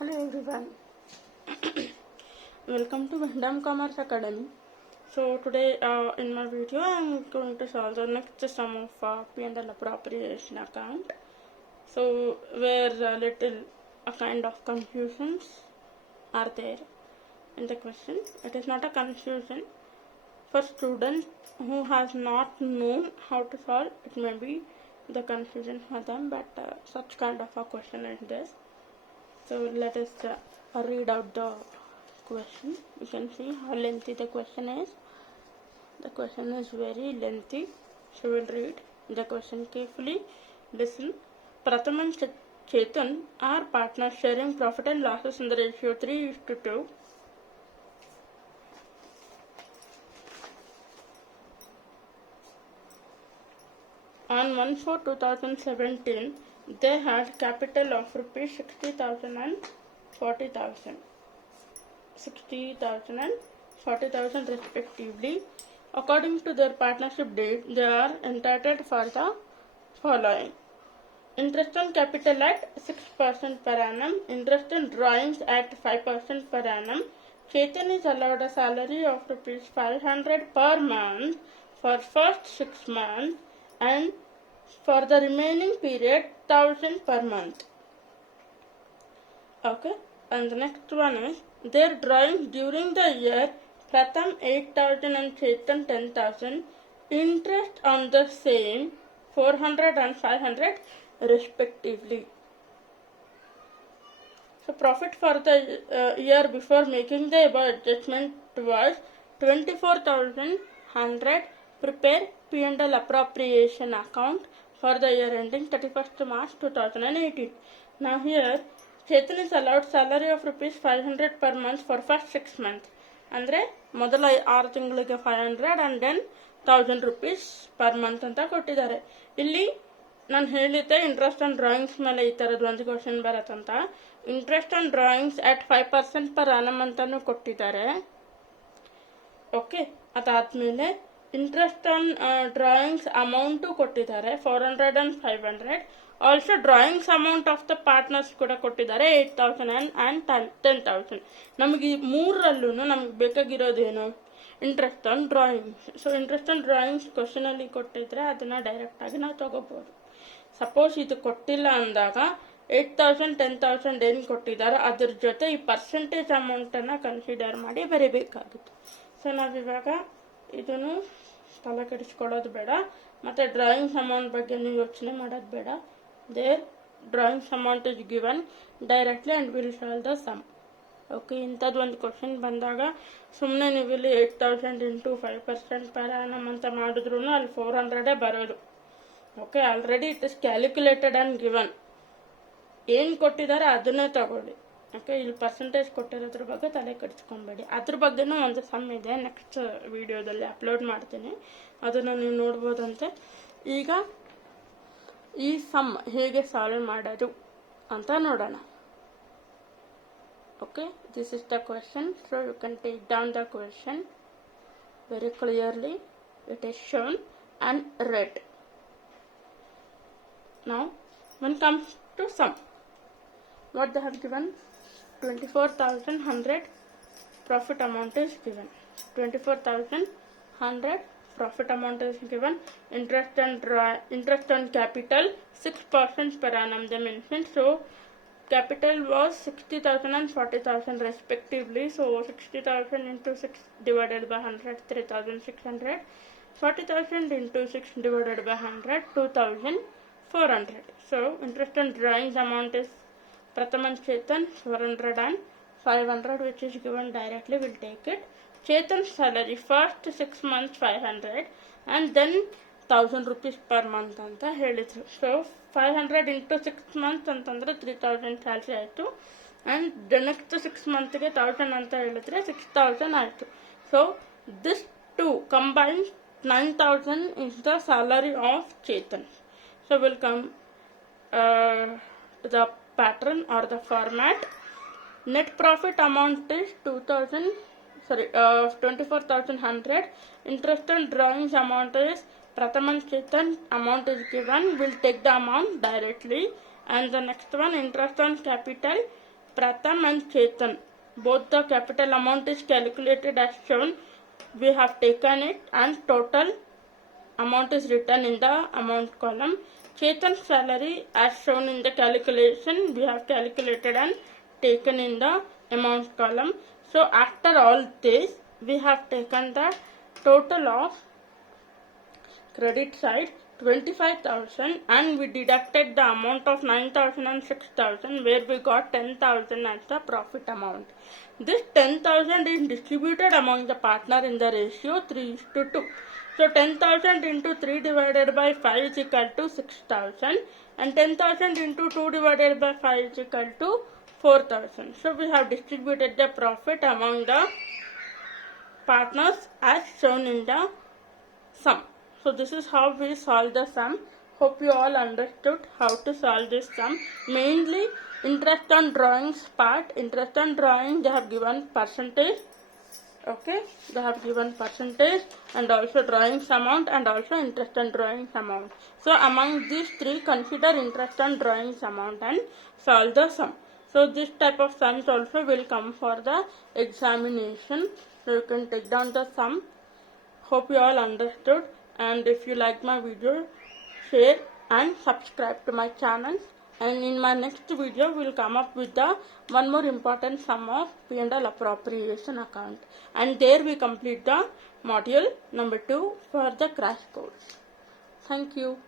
Hello everyone, welcome to Vindham Commerce Academy. So today in my video I am going to solve the next sum of P&L appropriation account. So where a kind of confusions are there in the question. It is not a confusion for students who has not known how to solve. It may be the confusion for them, but such kind of a question is this. So let us read out the question. You can see how lengthy the question is. The question is very lengthy. So we'll read the question carefully. Listen. Pratham and Chetan are partners sharing profit and losses in the ratio 3:2. On 1/4/2017, they had capital of rupees 60,000 and 40,000. 60,000 and 40,000 respectively. According to their partnership deed, they are entitled for the following: interest on capital at 6% per annum, interest on drawings at 5% per annum. Chetan is allowed a salary of rupees 500 per month for first 6 months and for the remaining period 1,000 per month. Okay, and the next one is their drawings during the year: Pratham 8,000 and Chetan 10,000. Interest on the same 400 and 500 respectively. So profit for the year before making the above adjustment was 24,100. Prepare P&L appropriation account for the year ending 31st March 2018. Now here Chetan is allowed salary of rupees 500 per month for first 6 months. ಅಂದರೆ ಮೊದಲ 6 ತಿಂಗಳಿಗೆ 500 and then 1,000 rupees per month ಅಂತ ಕೊಟ್ಟಿದ್ದಾರೆ. ಇಲ್ಲಿ ನಾನು ಹೇಳಿದ್ದೆ interest on drawings ಮೇಲೆ ಈ ಥರದ್ದು ಒಂದು ಕ್ವಶನ್ ಬರತ್ತಂತ. Interest on drawings at 5% per annum ಅಂತಾನು ಕೊಟ್ಟಿದ್ದಾರೆ. ಓಕೆ, ಅದಾದ್ಮೇಲೆ ಇಂಟ್ರೆಸ್ಟ್ ಆನ್ ಡ್ರಾಯಿಂಗ್ಸ್ ಅಮೌಂಟು ಕೊಟ್ಟಿದ್ದಾರೆ 400 and 500. Also drawings amount of the partners ಕೂಡ ಕೊಟ್ಟಿದ್ದಾರೆ 8,000 and 10,000. ನಮಗೆ ಈ ಮೂರರಲ್ಲೂ ನಮಗೆ ಬೇಕಾಗಿರೋದೇನು? Interest on drawings. So interest on drawings ಕ್ವಶನಲ್ಲಿ ಕೊಟ್ಟಿದ್ರೆ ಅದನ್ನು ಡೈರೆಕ್ಟಾಗಿ ನಾವು ತಗೋಬೋದು. ಸಪೋಸ್ ಇದು ಕೊಟ್ಟಿಲ್ಲ ಅಂದಾಗ 8,000 10,000 ಏನು ಕೊಟ್ಟಿದ್ದಾರೆ ಅದ್ರ ಜೊತೆ ಈ ಪರ್ಸೆಂಟೇಜ್ ಅಮೌಂಟನ್ನು ಕನ್ಸಿಡರ್ ಮಾಡಿ ಬರೀಬೇಕಾಗಿತ್ತು. ಸೊ ನಾವಿವಾಗ ಇದನ್ನು ತಲೆ ಕೆಡಿಸ್ಕೊಳ್ಳೋದು ಬೇಡ, ಮತ್ತು ಡ್ರಾಯಿಂಗ್ಸ್ ಅಮೌಂಟ್ ಬಗ್ಗೆ ನೀವು ಯೋಚನೆ ಮಾಡೋದು ಬೇಡ. There drawings amount is given directly and will solve the sum. Okay, ಇಂಥದ್ದು ಒಂದು ಕ್ವಶನ್ ಬಂದಾಗ ಸುಮ್ಮನೆ ನೀವು ಇಲ್ಲಿ 8,000 ಇಂಟು 5% ಪರ್ ಆನಮ್ ಅಂತ ಮಾಡಿದ್ರು ಅಲ್ಲಿ 400 ಬರೋದು. Okay, already it is calculated and given. ಏನು ಕೊಟ್ಟಿದ್ದಾರೆ ಅದನ್ನೇ ತಗೊಳ್ಳಿ. ಓಕೆ, ಇಲ್ಲಿ ಪರ್ಸೆಂಟೇಜ್ ಕೊಟ್ಟಿರೋದ್ರ ಬಗ್ಗೆ ತಲೆ ಕೆಡಿಸ್ಕೊಬೇಡಿ. ಅದ್ರ ಬಗ್ಗೆನೂ ಒಂದು ಸಮ್ ಇದೆ, ನೆಕ್ಸ್ಟ್ ವಿಡಿಯೋದಲ್ಲಿ ಅಪ್ಲೋಡ್ ಮಾಡ್ತೀನಿ, ಅದನ್ನು ನೀವು ನೋಡ್ಬೋದಂತೆ. ಈಗ ಈ ಸಮ್ ಹೇಗೆ ಸಾಲ್ವ್ ಮಾಡೋದು ಅಂತ ನೋಡೋಣ. Okay, this is the question. So you can take down the question very clearly. It is shown and red. Now, when comes to sum, what they have given? 24,100 profit amount is given. 24,100 profit amount is given. Interest on capital 6% per annum they mentioned. So capital was 60,000 and 40,000 respectively. So 60,000 into 6 divided by 100, 3,600. 40,000 into 6 divided by 100, 2,400. So interest on drawings amount is Pratham and Chetan 400 and 500, which is given directly. We'll take it. Chetan's salary first 6 months 500 and then 1,000 rupees per month ಅಂತ ಹೇಳಿದ್ರು. So 500 into 6 months ಅಂತಂದರೆ 3,000 salary ಆಯಿತು. And the next 6 ಮಂತ್ಗೆ 1,000 ಅಂತ ಹೇಳಿದ್ರೆ 6,000 ಆಯಿತು. So this two combine 9,000 is the salary of Chetan. So we'll come to the pattern or the format. Net profit amount is 24,100. Interest on drawings amount is Pratham and Chetan amount is given. We'll take the amount directly. And the next one, interest on capital Pratham and Chetan. Both the capital amount is calculated as shown. We have taken it and total amount is written in the amount column. Chetan's salary as shown in the calculation we have calculated and taken in the amount column. So after all this we have taken the total of credit side 25,000 and we deducted the amount of 9,000 and 6,000 where we got 10,000 as the profit amount. This 10,000 is distributed among the partner in the ratio 3:2. So 10,000 into 3 divided by 5 is equal to 6,000 and 10,000 into 2 divided by 5 is equal to 4,000. So we have distributed the profit among the partners as shown in the sum. So this is how we solve the sum. Hope you all understood how to solve this sum. Mainly interest on drawings part. Interest on drawing they have given percentage. Okay, they have given percentage and also drawings amount and also interest on drawings amount. So among these three consider interest on drawings amount and solve the sum. So this type of sums also will come for the examination. So you can take down the sum. Hope you all understood, and if you like my video, share and subscribe to my channel. And in my next video we will come up with the one more important sum of P&L appropriation account, and there we complete the module number 2 for the crash course. Thank you.